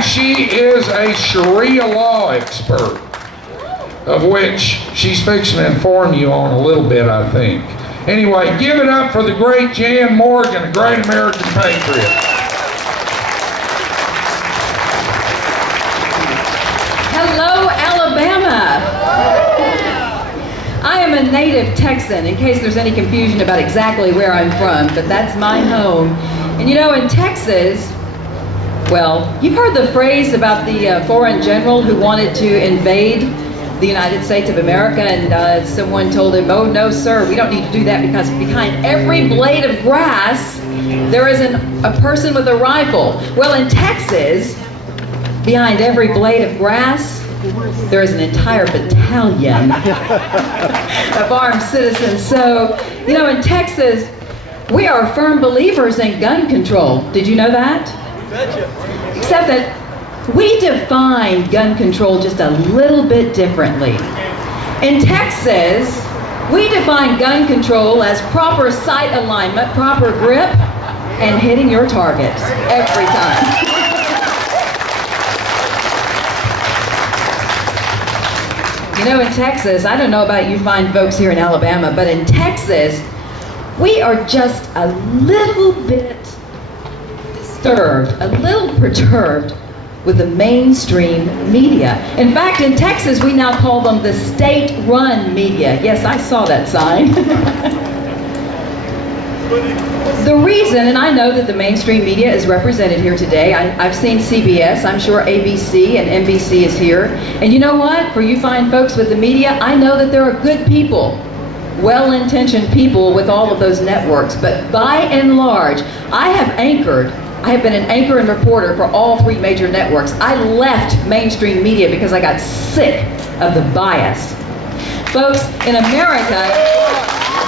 And she is a Sharia law expert, of which she's fixing to inform you on a little bit, I think. Anyway, give it up for the great Jan Morgan, a great American patriot. Hello, Alabama. I am a native Texan, in case there's any confusion about exactly where I'm from, but that's my home. And you know, in Texas, well, you've heard the phrase about the foreign general who wanted to invade the United States of America, and someone told him, "Oh no, sir, we don't need to do that because behind every blade of grass, there is a person with a rifle." Well, in Texas, behind every blade of grass, there is an entire battalion of armed citizens. So, you know, in Texas, we are firm believers in gun control. Did you know that? Except that we define gun control just a little bit differently. In Texas, we define gun control as proper sight alignment, proper grip, and hitting your target every time. You know, in Texas, I don't know about you fine folks here in Alabama, but in Texas, we are just a little bit disturbed, a little perturbed with the mainstream media. In fact, in Texas, we now call them the state-run media. Yes, I saw that sign. The reason, and I know that the mainstream media is represented here today. I've seen CBS, I'm sure ABC and NBC is here. And you know what? For you fine folks with the media, I know that there are good people, well-intentioned people with all of those networks. But by and large, I have been an anchor and reporter for all three major networks. I left mainstream media because I got sick of the bias. Folks, in America,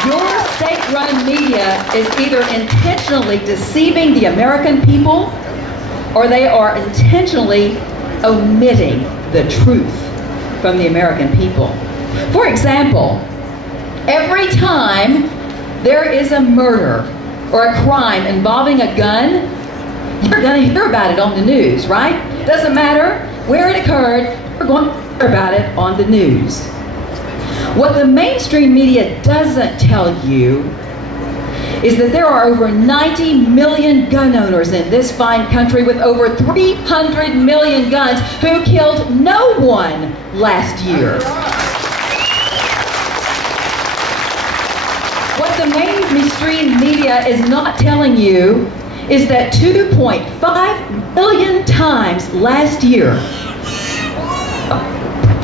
your state-run media is either intentionally deceiving the American people or they are intentionally omitting the truth from the American people. For example, every time there is a murder or a crime involving a gun, you're going to hear about it on the news, right? Doesn't matter where it occurred, you're going to hear about it on the news. What the mainstream media doesn't tell you is that there are over 90 million gun owners in this fine country with over 300 million guns who killed no one last year. What the mainstream media is not telling you is that 2.5 million times last year,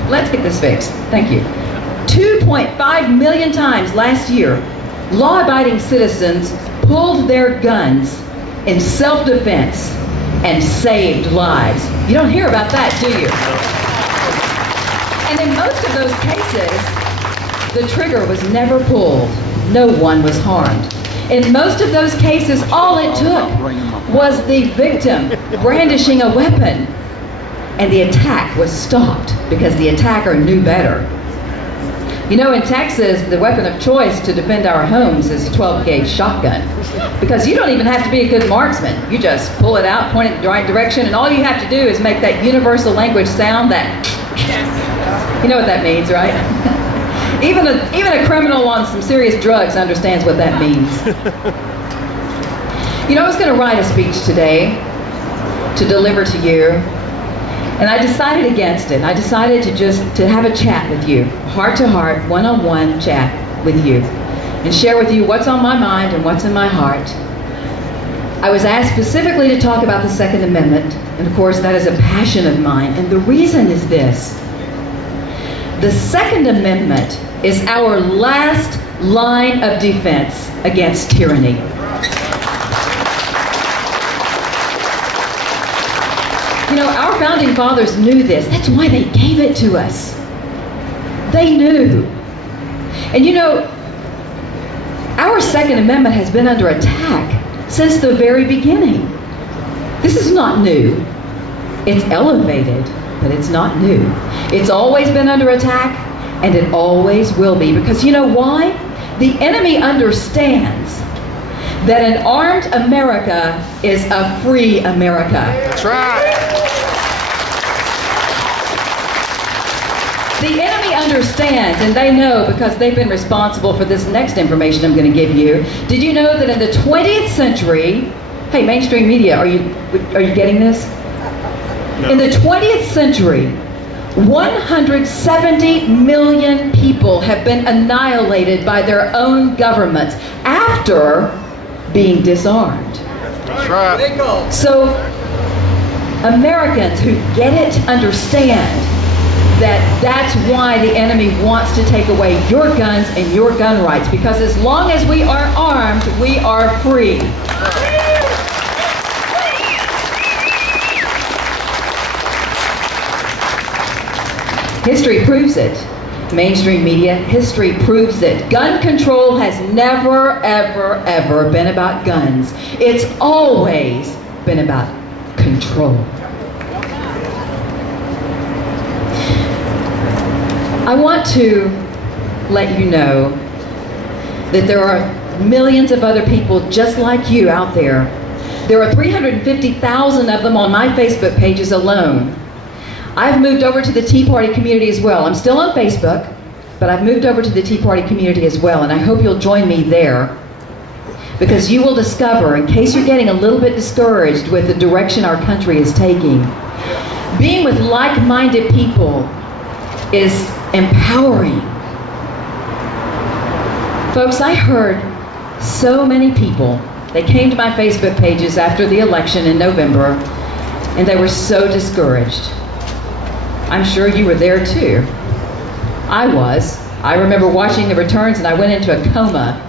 let's get this fixed, thank you. 2.5 million times last year, law-abiding citizens pulled their guns in self-defense and saved lives. You don't hear about that, do you? And in most of those cases, the trigger was never pulled. No one was harmed. In most of those cases, all it took was the victim brandishing a weapon, and the attack was stopped because the attacker knew better. You know, in Texas, the weapon of choice to defend our homes is a 12-gauge shotgun, because you don't even have to be a good marksman. You just pull it out, point it in the right direction, and all you have to do is make that universal language sound that, you know what that means, right? Even a criminal on some serious drugs understands what that means. You know, I was going to write a speech today to deliver to you, and I decided against it. I decided to have a chat with you, heart-to-heart, one-on-one chat with you, and share with you what's on my mind and what's in my heart. I was asked specifically to talk about the Second Amendment, and of course that is a passion of mine, and the reason is this. The Second Amendment is our last line of defense against tyranny. You know, our founding fathers knew this. That's why they gave it to us. They knew. And you know, our Second Amendment has been under attack since the very beginning. This is not new. It's elevated, but it's not new. It's always been under attack, and it always will be. Because you know why? The enemy understands that an armed America is a free America. That's right. The enemy understands, and they know because they've been responsible for this next information I'm going to give you. Did you know that in the 20th century, hey, mainstream media, are you getting this? No. In the 20th century, 170 million people have been annihilated by their own governments after being disarmed. That's right. So, Americans who get it understand that that's why the enemy wants to take away your guns and your gun rights, because as long as we are armed, we are free. History proves it. Mainstream media, history proves it. Gun control has never, ever, ever been about guns. It's always been about control. I want to let you know that there are millions of other people just like you out there. There are 350,000 of them on my Facebook pages alone. I've moved over to the Tea Party community as well. I'm still on Facebook, but I've moved over to the Tea Party community as well, and I hope you'll join me there, because you will discover, in case you're getting a little bit discouraged with the direction our country is taking, being with like-minded people is empowering. Folks, I heard so many people, they came to my Facebook pages after the election in November, and they were so discouraged. I'm sure you were there too. I was. I remember watching the returns, and I went into a coma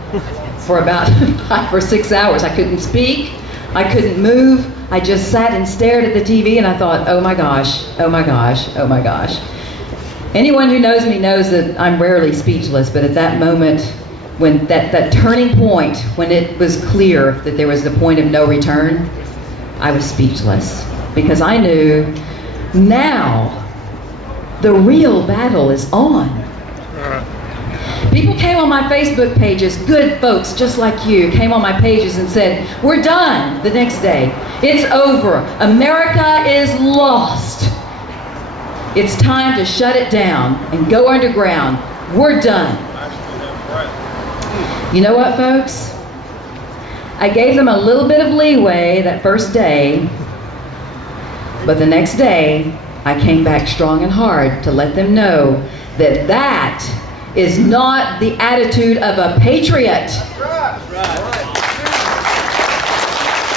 for about 5 or 6 hours. I couldn't speak. I couldn't move. I just sat and stared at the TV, and I thought, oh my gosh, oh my gosh, oh my gosh. Anyone who knows me knows that I'm rarely speechless, but at that moment, when that turning point, when it was clear that there was the point of no return, I was speechless, because I knew now the real battle is on. People came on my Facebook pages, good folks just like you, came on my pages and said, we're done the next day. It's over. America is lost. It's time to shut it down and go underground. We're done. You know what, folks? I gave them a little bit of leeway that first day, but the next day, I came back strong and hard to let them know that that is not the attitude of a patriot.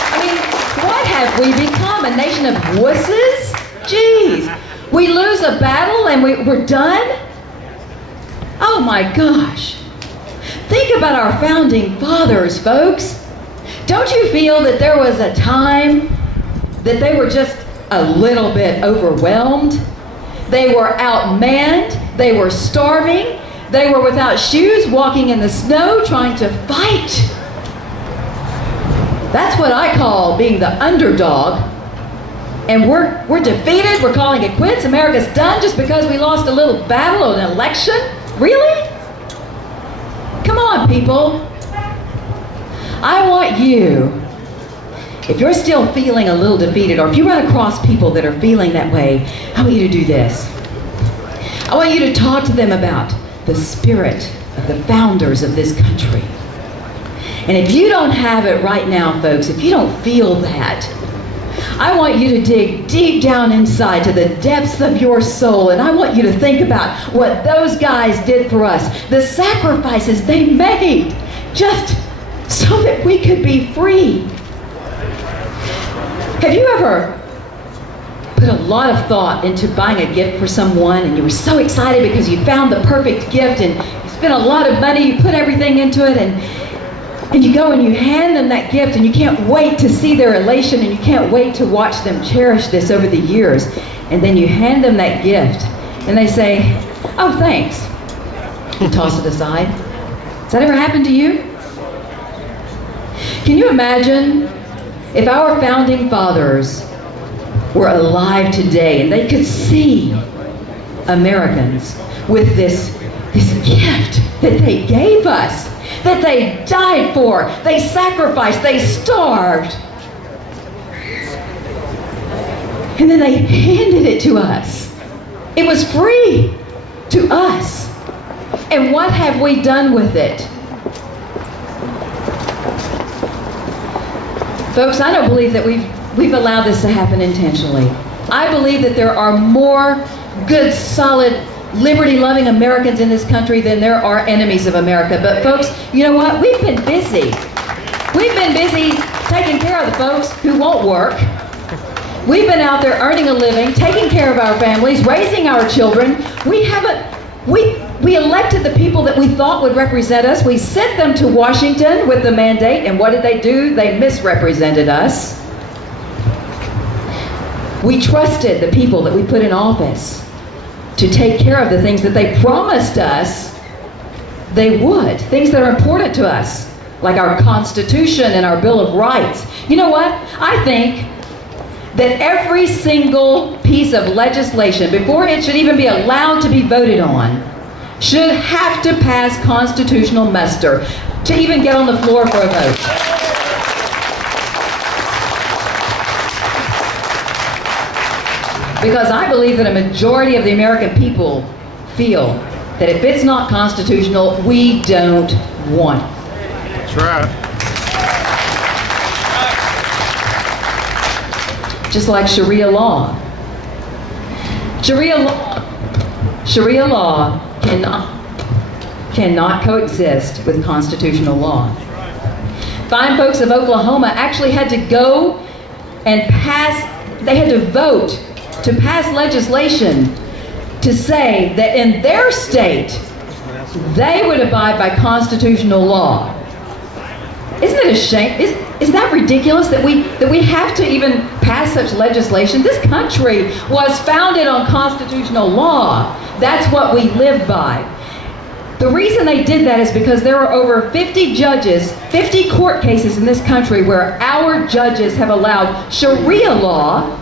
I mean, what have we become? A nation of wusses? Jeez. We lose a battle and we're done? Oh my gosh. Think about our founding fathers, folks. Don't you feel that there was a time that they were just a little bit overwhelmed? They were outmanned, they were starving, they were without shoes, walking in the snow, trying to fight. That's what I call being the underdog. And we're defeated, we're calling it quits, America's done just because we lost a little battle or an election? Really? Come on, people. I want you, if you're still feeling a little defeated, or if you run across people that are feeling that way, I want you to do this. I want you to talk to them about the spirit of the founders of this country. And if you don't have it right now, folks, if you don't feel that, I want you to dig deep down inside to the depths of your soul, and I want you to think about what those guys did for us, the sacrifices they made just so that we could be free. Have you ever put a lot of thought into buying a gift for someone, and you were so excited because you found the perfect gift, and you spent a lot of money, you put everything into it, and you go and you hand them that gift, and you can't wait to see their elation, and you can't wait to watch them cherish this over the years. And then you hand them that gift, and they say, oh, thanks. You toss it aside. Has that ever happened to you? Can you imagine if our founding fathers were alive today and they could see Americans with this gift that they gave us, that they died for, they sacrificed, they starved, and then they handed it to us. It was free to us. And what have we done with it? Folks, I don't believe that we've allowed this to happen intentionally. I believe that there are more good, solid, liberty-loving Americans in this country than there are enemies of America. But folks, you know what? We've been busy. We've been busy taking care of the folks who won't work. We've been out there earning a living, taking care of our families, raising our children. We elected the people that we thought would represent us. We sent them to Washington with the mandate, and what did they do? They misrepresented us. We trusted the people that we put in office to take care of the things that they promised us they would, things that are important to us, like our Constitution and our Bill of Rights. You know what? I think that every single piece of legislation, before it should even be allowed to be voted on, should have to pass constitutional muster to even get on the floor for a vote. Because I believe that a majority of the American people feel that if it's not constitutional, we don't want it. That's right. Just like Sharia law. Sharia law cannot coexist with constitutional law. Fine folks of Oklahoma actually had to go and they had to vote to pass legislation to say that in their state they would abide by constitutional law. Isn't it a shame? Is that ridiculous that we have to even pass such legislation? This country was founded on constitutional law. That's what we live by. The reason they did that is because there are over 50 judges, 50 court cases in this country where our judges have allowed Sharia law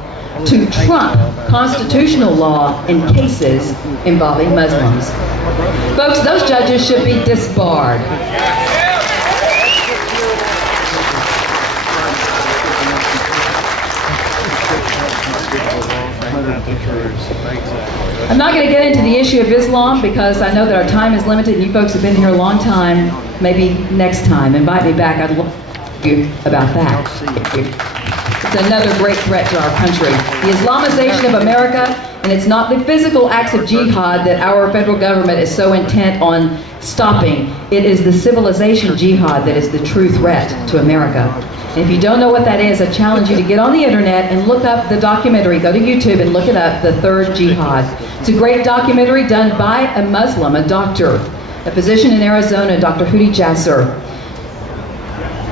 to trump constitutional law in cases involving Muslims. Folks, those judges should be disbarred. I'm not going to get into the issue of Islam because I know that our time is limited and you folks have been here a long time. Maybe next time, invite me back. I'd love to talk to you about that. It's another great threat to our country. The Islamization of America, and it's not the physical acts of jihad that our federal government is so intent on stopping. It is the civilization jihad that is the true threat to America. And if you don't know what that is, I challenge you to get on the internet and look up the documentary. Go to YouTube and look it up, The Third Jihad. It's a great documentary done by a Muslim, a doctor, a physician in Arizona, Dr. Hudi Jasser.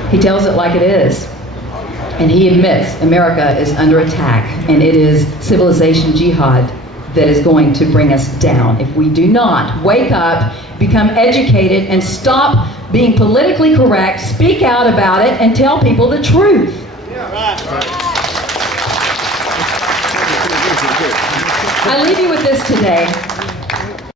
He tells it like it is. And he admits America is under attack, and it is civilization jihad that is going to bring us down if we do not wake up, become educated, and stop being politically correct, speak out about it, and tell people the truth. I leave you with this today.